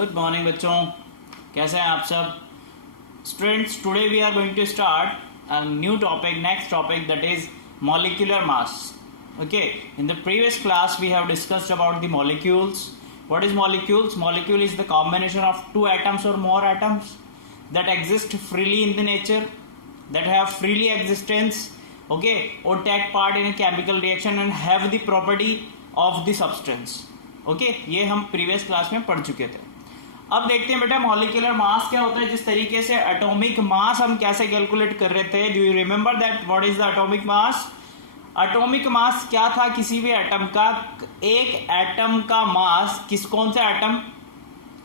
Good morning बच्चों, कैसे हैं आप सब students. Today we are going to start a new topic, next topic, that is molecular mass. Okay, in the previous class we have discussed about the molecules. What is molecules? Molecule is the combination of two atoms or more atoms that exist freely in the nature, that have freely existence, okay, or take part in a chemical reaction and have the property of the substance. Okay, ये हम previous class में पढ़ चुके थे। अब देखते हैं बेटा मॉलिक्यूलर मास क्या होता है। जिस तरीके से एटॉमिक मास हम कैसे कैलकुलेट कर रहे थे, do you remember that what is the atomic mass? Atomic mass क्या था किसी भी एटम का? एक एटम का मास कौन सा एटम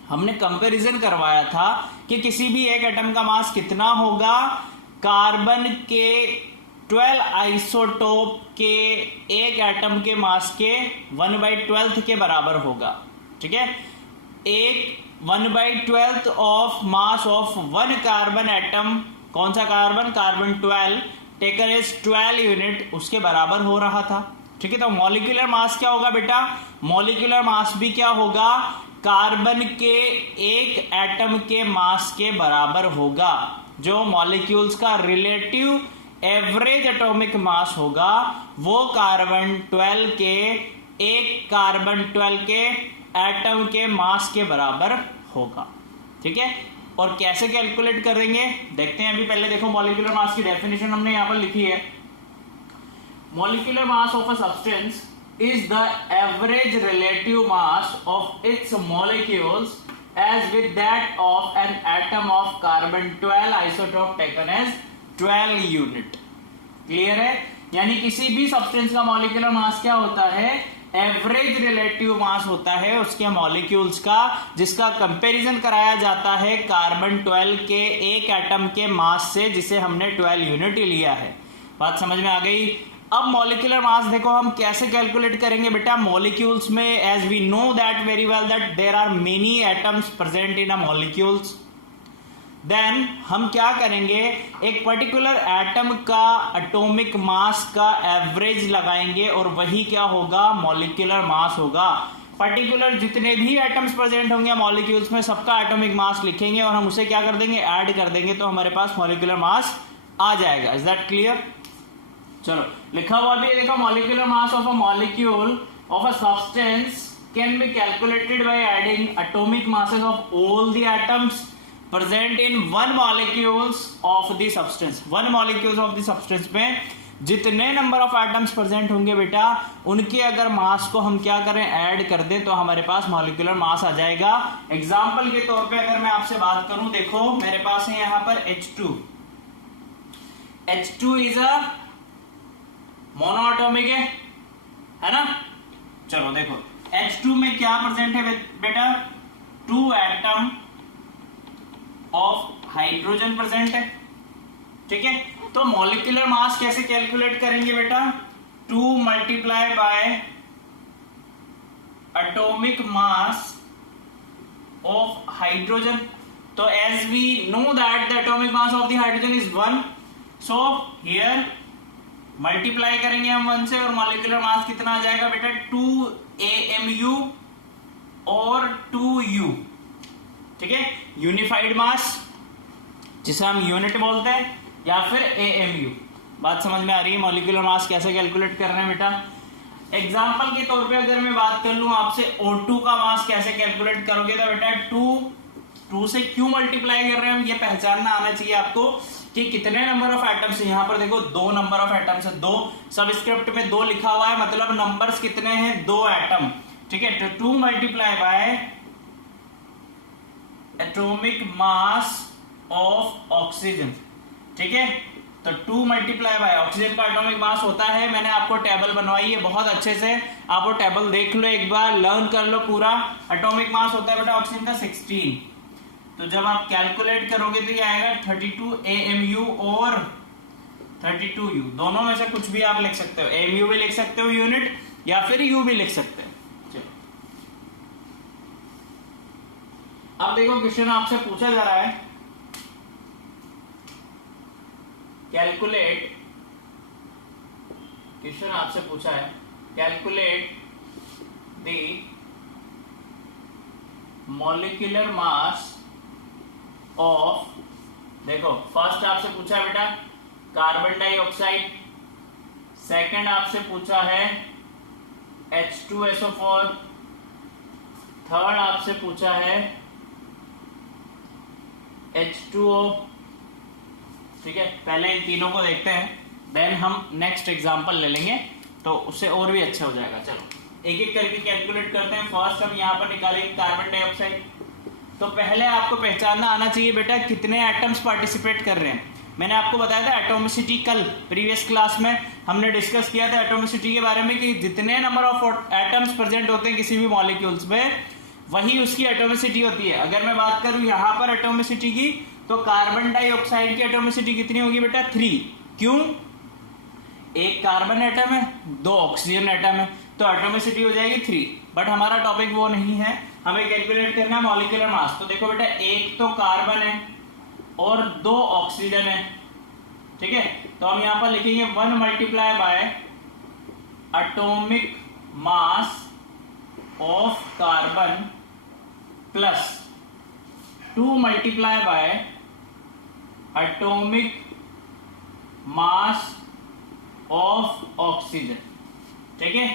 हमने कंपैरिजन करवाया था कि किसी भी एक एटम का मास कितना होगा? कार्बन के 12 आइसोटोप के एक एटम के मास के 1/12 के बराबर होगा। ठीक है, एक 1/12 of mass of one carbon atom, कौन सा carbon? Carbon 12 taken as 12 unit, उसके बराबर हो रहा था। ठीक है, तो मॉलिक्यूलर मास क्या होगा बेटा? मॉलिक्यूलर मास भी क्या होगा? कार्बन के एक एटम के मास के बराबर होगा। जो मॉलिक्यूल्स का रिलेटिव एवरेज एटॉमिक मास होगा वो कार्बन 12 के एक कार्बन 12 के एटम के मास के बराबर होगा। ठीक है, और कैसे कैलकुलेट करेंगे देखते हैं। अभी पहले देखो मॉलिक्यूलर मास की डेफिनेशन हमने यहां पर लिखी है। Molecular mass of a substance is the average relative mass of its molecules as with that of an atom of carbon 12 isotope taken as 12 unit. Clear है? यानी किसी भी सब्सटेंस का मॉलिक्यूलर मास क्या होता है? एवरेज रिलेटिव मास होता है उसके मॉलिक्यूल्स का, जिसका कंपैरिजन कराया जाता है कार्बन 12 के एक एटम के मास से, जिसे हमने 12 यूनिट लिया है। बात समझ में आ गई? अब मॉलिक्यूलर मास देखो हम कैसे कैलकुलेट करेंगे बेटा। मॉलिक्यूल्स में as we know that very well that there are many atoms present in a molecules, then हम क्या करेंगे, एक पर्टिकुलर एटम का एटॉमिक मास का एवरेज लगाएंगे और वही क्या होगा? मॉलिक्यूलर मास होगा। पर्टिकुलर जितने भी एटम्स प्रेजेंट होंगे मॉलिक्यूल्स में सबका एटॉमिक मास लिखेंगे और हम उसे क्या कर देंगे? ऐड कर देंगे, तो हमारे पास मॉलिक्यूलर मास आ जाएगा। Is that clear? चलो लिखा हुआ भी देखो, molecular mass of a molecule of a substance can be calculated by adding atomic masses of all the atoms present in one molecules of the substance. One molecules of the substance में जितने number of atoms present होंगे बेटा, उनके अगर मास को हम क्या करें? ऐड कर दें, तो हमारे पास मॉलिक्यूलर मास आ जाएगा। एग्जांपल के तौर पे अगर मैं आपसे बात करूं, देखो मेरे पास है यहां पर H2 इज अ मोनोएटॉमिक है ना। चलो देखो H2 में क्या प्रेजेंट है बेटा? 2 एटम ऑफ हाइड्रोजन प्रेजेंट है। ठीक है, तो मॉलिक्यूलर मास कैसे कैलकुलेट करेंगे बेटा? 2 multiply by atomic mass of hydrogen. तो as we know that the atomic mass of the hydrogen is 1, so here multiply करेंगे हम 1 से और मॉलिक्यूलर मास कितना आ जाएगा बेटा? 2 AMU और 2U। ठीक है, यूनिफाइड मास जिसे हम यूनिट बोलते हैं, या फिर AMU। बात समझ में आ रही है? मॉलिक्यूलर मास कैसे कैलकुलेट कर रहे हैं बेटा। एग्जांपल के तौर पे अगर मैं बात कर लूं आपसे, O2 का मास कैसे कैलकुलेट करोगे? तो बेटा 2 से क्यों मल्टीप्लाई कर रहे हैं हम, ये पहचानना आना चाहिए आपको कि कितने नंबर ऑफ एटम्स है। यहां पर देखो 2 नंबर ऑफ एटम्स है, 2 सबस्क्रिप्ट में 2 लिखा हुआ है, मतलब नंबर्स कितने हैं? 2 एटम। ठीक है, तो 2 multiply by atomic mass of oxygen. ठीक है, तो 2 मल्टीप्लाई बाय ऑक्सीजन का एटॉमिक मास होता है, मैंने आपको टेबल बनवाई है बहुत अच्छे से, आप वो टेबल देख लो एक बार, लर्न कर लो पूरा। एटॉमिक मास होता है बेटा ऑक्सीजन का 16। तो जब आप कैलकुलेट करोगे तो ये आएगा 32 AMU और 32U, दोनों में से कुछ भी आप लिख सकते हो। AMU भी लिख सकते हो यूनिट, या फिर U भी लिख सकते हो। अब देखो क्वेश्चन आपसे पूछा जा रहा है, कैलकुलेट, क्वेश्चन आपसे पूछा है calculate the molecular mass of, देखो फर्स्ट आपसे पूछा है बेटा कार्बन डाइऑक्साइड, सेकंड आपसे पूछा है H2SO4, थर्ड आपसे पूछा है H2O। ठीक है, पहले इन तीनों को देखते हैं, देन हम नेक्स्ट एग्जांपल ले लेंगे तो उससे और भी अच्छा हो जाएगा। चलो एक एक करके कैलकुलेट करते हैं। फर्स्ट हम यहाँ पर निकालेंगे कार्बन डाइऑक्साइड। तो पहले आपको पहचानना आना चाहिए बेटा कितने एटम्स पार्टिसिपेट कर रहे हैं। मैंने आपको बताया था एटोमिसिटी, कल प्रीवियस क्लास में हमने डिस्कस किया था एटोमिसिटी के बारे में कि जितने नंबर ऑफ एटम्स प्रेजेंट होते हैं किसी भी मॉलिक्यूल्स में वही उसकी एटोमिसिटी होती है। अगर मैं बात करूं यहाँ पर एटोमिसिटी की तो कार्बन डाइऑक्साइड की एटोमिसिटी कितनी होगी बेटा 3। क्यों? एक कार्बन एटम है, 2 ऑक्सीजन एटम है, तो एटोमिसिटी हो जाएगी 3। बट हमारा टॉपिक वो नहीं है, हमें कैलकुलेट करना है मॉलिक्यूलर मास। तो देखो बेटा एक तो कार्बन है और 2 ऑक्सीजन है। ठीक है, तो हम यहां पर लिखेंगे 1 multiply by atomic mass of carbon plus 2 multiply by atomic mass of oxygen. ठीक है,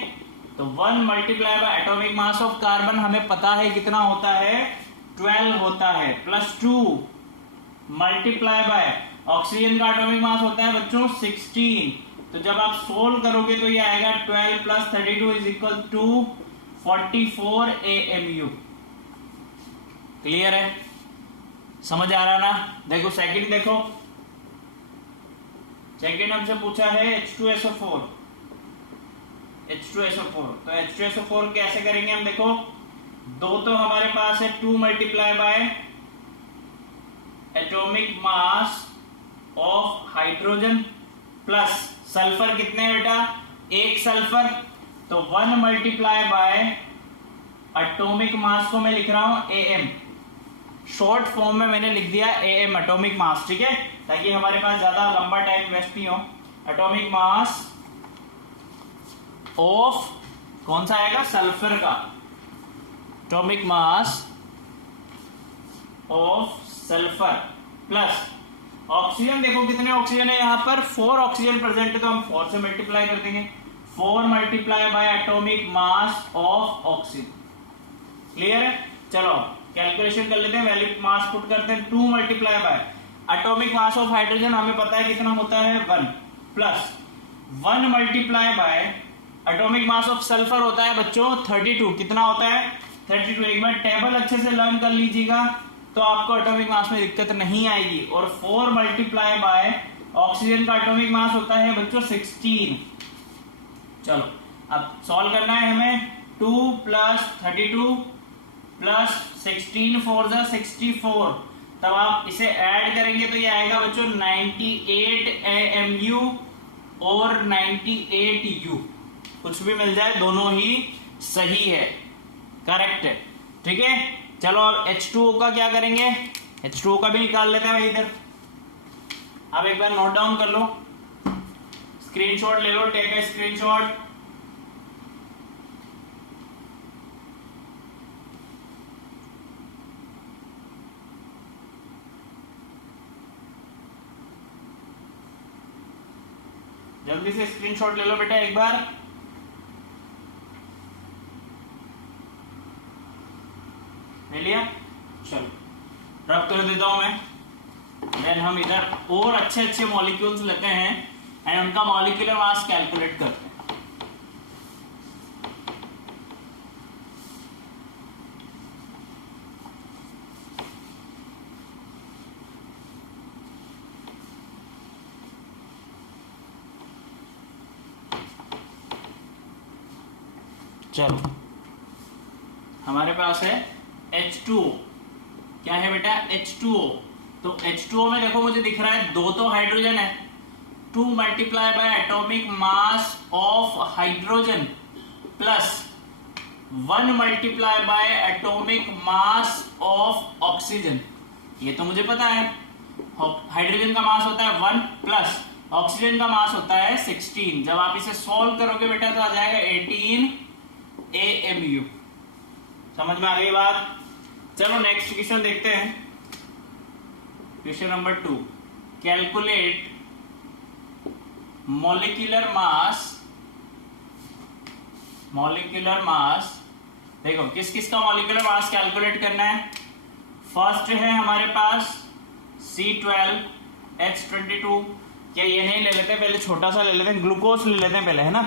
तो 1 multiply by atomic mass of carbon हमें पता है कितना होता है 12 होता है, प्लस 2 मल्टीप्लाई बाय ऑक्सीजन का एटॉमिक मास होता है बच्चों 16। तो जब आप सोल्व करोगे तो ये आएगा 12 plus 32 is equal to 44 AMU। Clear है? समझ आ रहा ना? देखो सेकंड, देखो सेकंड हमसे पूछा है H2SO4। तो H2SO4 कैसे करेंगे हम? देखो 2 तो हमारे पास है 2 multiply by atomic mass of hydrogen plus sulphur कितने बेटा 1 सल्फर, तो 1 मल्टीप्लाई बाय एटॉमिक मास को मैं लिख रहा हूं AM, शॉर्ट फॉर्म में मैंने लिख दिया AM एटॉमिक मास। ठीक है, ताकि हमारे पास ज्यादा लंबा टाइम वेस्ट नहीं हो। एटॉमिक मास ऑफ कौन सा आएगा सल्फर का, atomic mass of sulphur plus oxygen. देखो कितने ऑक्सीजन है यहाँ पर 4 ऑक्सीजन प्रेजेंट है, तो हम 4 से मल्टीप्लाई कर देंगे। 4 multiply by atomic mass of oxygen. Clear है? चलो कैलकुलेशन कर लेते हैं, वैल्यू मास पुट करते हैं। 2 multiply by atomic mass of hydrogen हमें पता है कितना होता है 1, plus 1 multiply by atomic mass of sulphur होता है बच्चों 32। कितना होता है 32। एक बार टेबल अच्छे से लर्न कर लीजिएगा तो आपको एटॉमिक मास में दिक्कत नहीं आएगी। और 4 मल्टीप्लाई बाय ऑक्सीजन का एटॉमिक मास होता है बच्चों 16। चलो अब सॉल्व करना है हमें। 2 प्लस 32 प्लस 16 4 जा 64, तब आप इसे ऐड करेंगे तो ये आएगा बच्चों 98 AMU और 98 U। कुछ भी मिल जाए दोनों ही सही है, करेक्ट है। ठीक है, चलो अब H2O का क्या करेंगे, H2O का भी निकाल लेते हैं भाई इधर। अब एक बार नोट डाउन कर लो, स्क्रीनशॉट ले लो, टेक ए स्क्रीनशॉट। जल्दी से स्क्रीनशॉट ले लो बेटा एक बार। ले लिया? चलो रख कर देता हूं मैं। देन हम इधर और अच्छे अच्छे मॉलिक्यूल्स लेते हैं एंड उनका मॉलिक्यूलर मास कैलकुलेट करते हैं। चलो हमारे पास है H2O। क्या है बेटा H2O। तो H2O में देखो मुझे दिख रहा है 2 तो हाइड्रोजन है, 2 multiply by atomic mass of hydrogen plus 1 multiply by atomic mass of oxygen. ये तो मुझे पता है, हाइड्रोजन का मास होता है 1 प्लस ऑक्सीजन का मास होता है 16। जब आप इसे सॉल्व करोगे बेटा तो आ जाएगा 18 AMU। समझ में आ गई बात? चलो नेक्स्ट क्वेश्चन देखते हैं। Question number 2, calculate molecular mass. देखो किस किस का मॉलिक्यूलर मास कैलकुलेट करना है। फर्स्ट है हमारे पास C12H22। क्या ये नहीं ले लेते, पहले छोटा सा ले लेते हैं, ग्लूकोज ले लेते हैं पहले, है ना।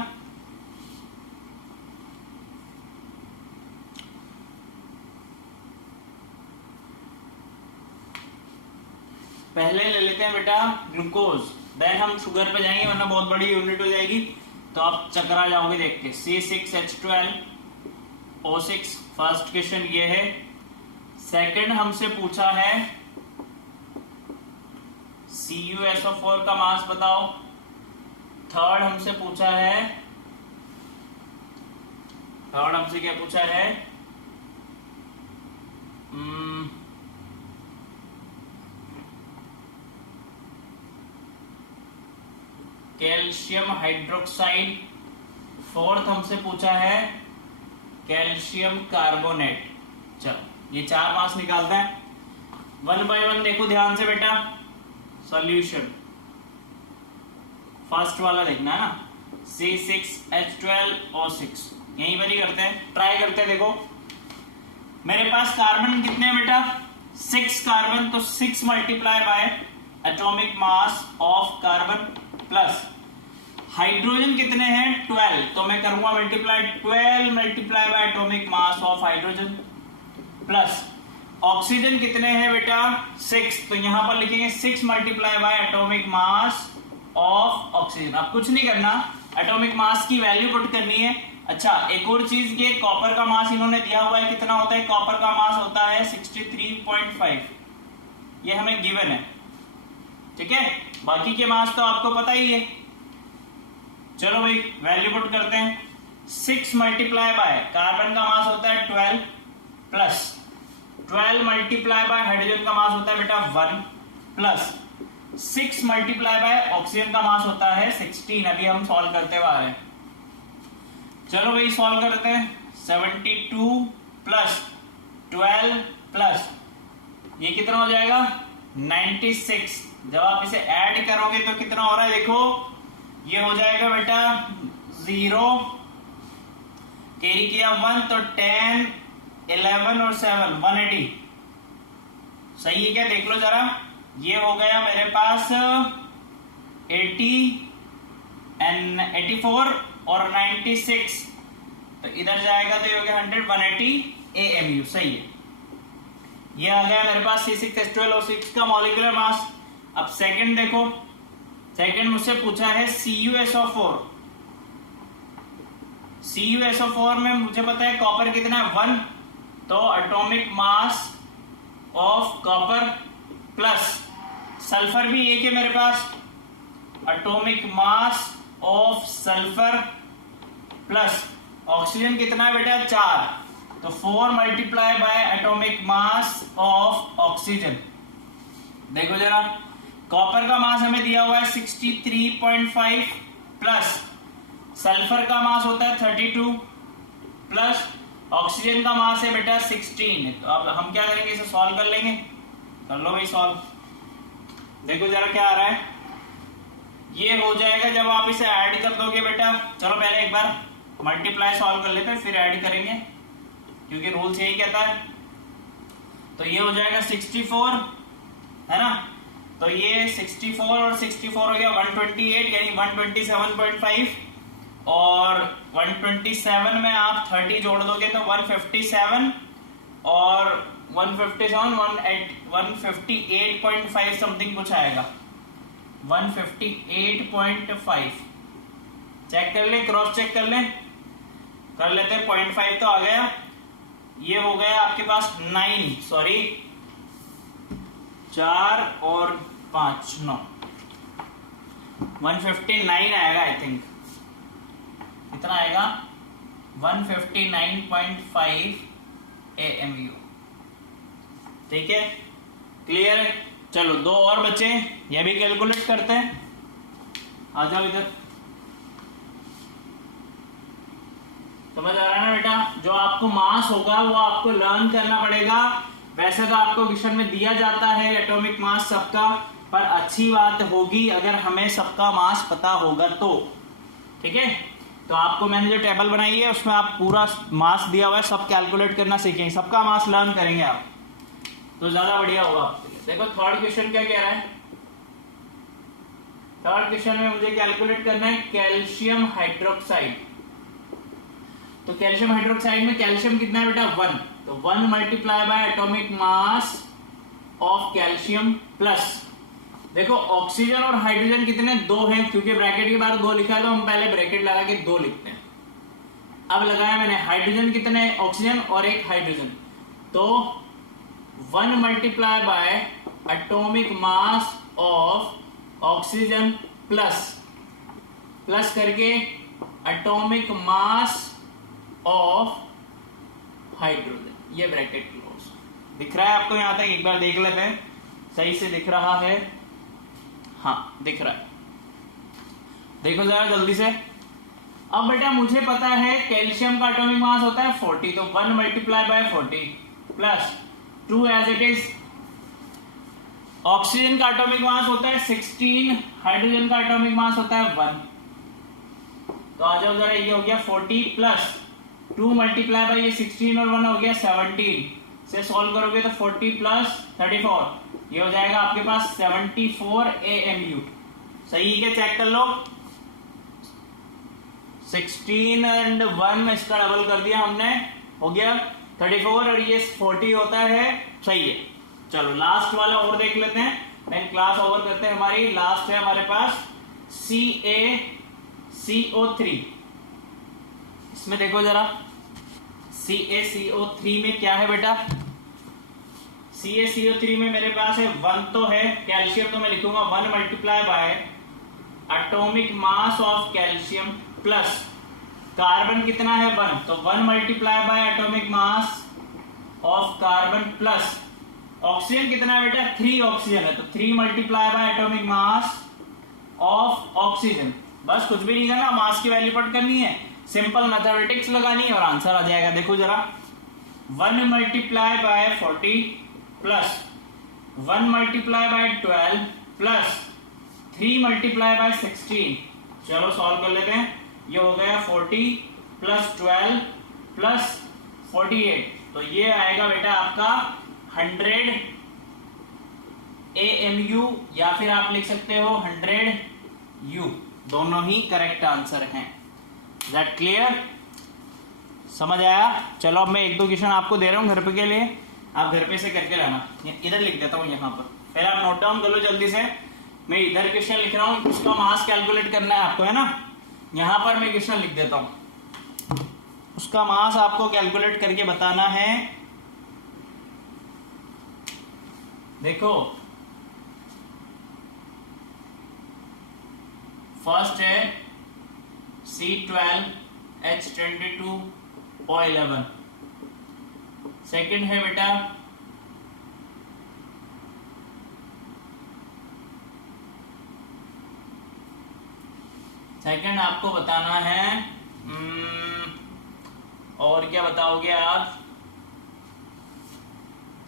पहले ले लेते हैं बेटा ग्लूकोज, देन हम शुगर पे जाएंगे, वरना बहुत बड़ी यूनिट हो जाएगी तो आप चकरा जाओगे देख के। C6H12O6 फर्स्ट क्वेश्चन ये है। सेकंड हमसे पूछा है CuSO4 का मास बताओ। थर्ड हमसे क्या पूछा है, कैल्शियम हाइड्रोक्साइड। फोर्थ हमसे पूछा है कैल्शियम कार्बोनेट। चलो ये 4 मास निकालते हैं, 1 बाय 1 देखो ध्यान से बेटा। सॉल्यूशन फर्स्ट वाला देखना है ना, C6H12O6, यहीं पर ही करते हैं, ट्राई करते हैं। देखो मेरे पास कार्बन कितने हैं बेटा, 6 कार्बन, तो 6 multiply by atomic mass of carbon plus hydrogen कितने हैं 12, तो मैं करूंगा multiply 12 multiply by atomic mass of hydrogen plus oxygen कितने हैं बेटा 6, तो यहां पर लिखेंगे 6 multiply by atomic mass of oxygen. अब कुछ नहीं करना, एटॉमिक मास की वैल्यू पुट करनी है। अच्छा एक और चीज, ये कॉपर का मास इन्होंने दिया हुआ है, कितना होता है कॉपर का मास होता है 63.5, ये हमें गिवन है, ठीक है। बाकी के मास तो आपको पता ही है। चलो भाई वैल्यू पुट करते हैं, 6 मल्टीप्लाई बाय कार्बन का मास होता है 12 प्लस 12 मल्टीप्लाई बाय हाइड्रोजन का मास होता है बेटा 1 प्लस 6 मल्टीप्लाई बाय ऑक्सीजन का मास होता है 16। अभी हम सॉल्व करते हुए आ रहे हैं। चलो भाई सॉल्व करते हैं, 72 प्लस 12 प्लस ये कितना हो जाएगा 96। जब आप इसे ऐड करोगे तो कितना हो रहा है देखो, ये हो जाएगा बेटा 0 कैरी किया 1, तो 10 11 और 7 180। सही है क्या, देख लो जरा। ये हो गया मेरे पास 80 एंड 84 और 96, तो इधर जाएगा तो ये हो गया 100 180 AMU। सही है, ये आ गया मेरे पास C6H12O6 का मॉलिक्यूलर मास। अब सेकंड देखो, सेकंड मुझसे पूछा है CuSO4। CuSO4 में मुझे पता है कॉपर कितना है 1, तो atomic mass of copper plus sulphur भी एक है मेरे पास, atomic mass of sulphur plus oxygen कितना है बेटा 4, तो 4 multiply by atomic mass of oxygen. देखो जरा, कॉपर का मास हमें दिया हुआ है 63.5 प्लस सल्फर का मास होता है 32 प्लस ऑक्सीजन का मास है बेटा 16। तो अब हम क्या करेंगे, इसे सॉल्व कर लेंगे। कर लो भाई सॉल्व। देखो जरा क्या आ रहा है, ये हो जाएगा जब आप इसे ऐड कर दोगे बेटा। चलो पहले एक बार मल्टीप्लाई सॉल्व कर लेते हैं, फिर ऐड करेंगे, क्योंकि रूल्स यही कहता है। तो ये हो जाएगा 64, है ना, तो ये 64 और 64 हो गया 128, यानी 127.5, और 127 में आप 30 जोड़ दोगे तो 157, और 158.5 समथिंग कुछ आएगा, 158.5। चेक कर ले, क्रॉस चेक कर ले, कर लेते हैं। 0.5 तो आ गया, ये हो गया आपके पास 9, सॉरी 4 और 5 9, 159 आएगा आई थिंक। कितना आएगा 159.5 AMU। ठीक है, क्लियर है। चलो 2 और बचे, ये भी कैलकुलेट करते हैं। आ जाओ इधर, समझ आ रहा है ना बेटा। जो आपको मास होगा वो आपको लर्न करना पड़ेगा, वैसे तो आपको क्वेश्चन में दिया जाता है एटॉमिक मास सबका, पर अच्छी बात होगी अगर हमें सबका मास पता होगा तो। ठीक है, तो आपको मैंने जो टेबल बनाई है उसमें आप पूरा मास दिया हुआ है, सब कैलकुलेट करना सीखेंगे, सबका मास लर्न करेंगे आप, तो ज्यादा बढ़िया होगा आपके लिए। देखो थर्ड क्वेश्चन क्या कह रहा है। थर्ड क्वेश्चन में मुझे कैलकुलेट करना है कैल्शियम हाइड्रोक्साइड। तो कैल्शियम हाइड्रोक्साइड में कैल्शियम कितना है बेटा 1, तो 1 multiply by atomic mass of calcium plus, देखो ऑक्सीजन और हाइड्रोजन कितने 2 हैं, क्योंकि ब्रैकेट के बाद 2 लिखा है तो हम पहले ब्रैकेट लगा के 2 लिखते हैं। अब लगाया मैंने हाइड्रोजन कितने, ऑक्सीजन और एक हाइड्रोजन, तो 1 multiply by atomic mass of oxygen plus करके एटॉमिक मास ऑफ हाइड्रोजन, ये ब्रैकेट क्लोज। दिख रहा है आपको यहां तक? एक बार देख लेते हैं, सही से दिख रहा है? हाँ दिख रहा है, देखो जरा जल्दी से। अब बेटा मुझे पता है कैल्शियम का एटॉमिक मास होता है 40, तो 1 multiply by 40 plus 2 as it is. Oxygen का एटॉमिक मास होता है 16, हाइड्रोजन का एटॉमिक मास होता है 1, तो आ जाओ जरा, ये हो गया 40 प्लस 2 मल्टीप्लाई बाय ये 16 और 1 हो गया 17 से सॉल्व करोगे तो 40 प्लस 34, ये हो जाएगा आपके पास 74 AMU। सही है, चेक कर लो। 16 एंड 1 इसका डबल कर दिया हमने, हो गया 34 और ये 40 होता है, सही है। चलो लास्ट वाला और देख लेते हैं, देन क्लास ओवर करते हैं हमारी। लास्ट है हमारे पास CaCO3। इसमें देखो जरा CaCO3 में क्या है बेटा। CaCO3 में मेरे पास है 1 तो है, कैल्शियम तो मैं लिखूंगा 1 multiply by atomic mass of calcium plus carbon कितना है 1, तो 1 multiply by atomic mass of carbon plus oxygen कितना है बेटा 3 ऑक्सीजन है, तो 3 multiply by atomic mass of oxygen. बस कुछ भी नहीं करना, मास की वैल्यू पुट करनी है, सिंपल मैथमेटिक्स लगानी है और आंसर आ जाएगा। देखो जरा 1 multiply by 40 plus 1 multiply bye 12 plus 3 multiply by 16। चलो सॉल्व कर लेते हैं, ये हो गया 40 प्लस 12 प्लस 48, तो ये आएगा बेटा आपका 100 AMU, या फिर आप लिख सकते हो 100U, दोनों ही करेक्ट आंसर हैं। दैट क्लियर, समझ आया? चलो अब मैं 1-2 क्वेश्चन आपको दे रहा हूँ घर पे के लिए, आप घर पे से करके लाना। इधर लिख देता हूँ यहाँ पर, फिर आप नोट डाउन कर लो जल्दी से। मैं इधर क्वेश्चन लिख रहा हूँ, उसका मास कैलकुलेट करना है आपको, है ना। यहाँ पर मैं क्वेश्चन लिख देता हूँ, उसका मास आपको कैलकुलेट करके बताना है। देखो फर्स्ट है C12H22O11, सेकंड है बेटा सेकंड आपको बताना है और क्या बताओगे आप,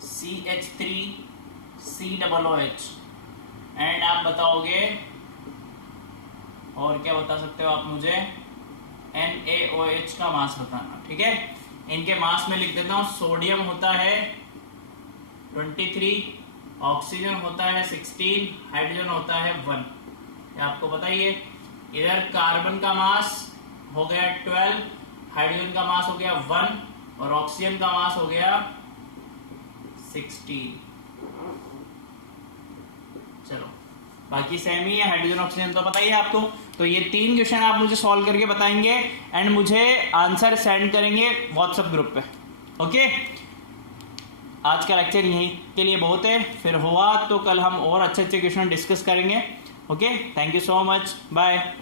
CH3COOH, एंड आप बताओगे और क्या बता सकते हो आप मुझे, NaOH का मास बताना। ठीक है, इनके मास में लिख देता हूँ। सोडियम होता है 23, ऑक्सीजन होता है 16, हाइड्रोजन होता है 1, ये आपको बताइए। इधर कार्बन का मास हो गया 12, हाइड्रोजन का मास हो गया 1 और ऑक्सीजन का मास हो गया 16। चलो बाकी सेम ही है, हाइड्रोजन ऑक्सीजन तो पता ही है आपको। तो ये 3 क्वेश्चन आप मुझे सॉल्व करके बताएंगे एंड मुझे आंसर सेंड करेंगे व्हाट्सएप ग्रुप पे। ओके, आज का लेक्चर यहीं के लिए बहुत है, फिर हुआ तो कल हम और अच्छे अच्छे क्वेश्चन डिस्कस करेंगे। Okay, thank you so much, bye.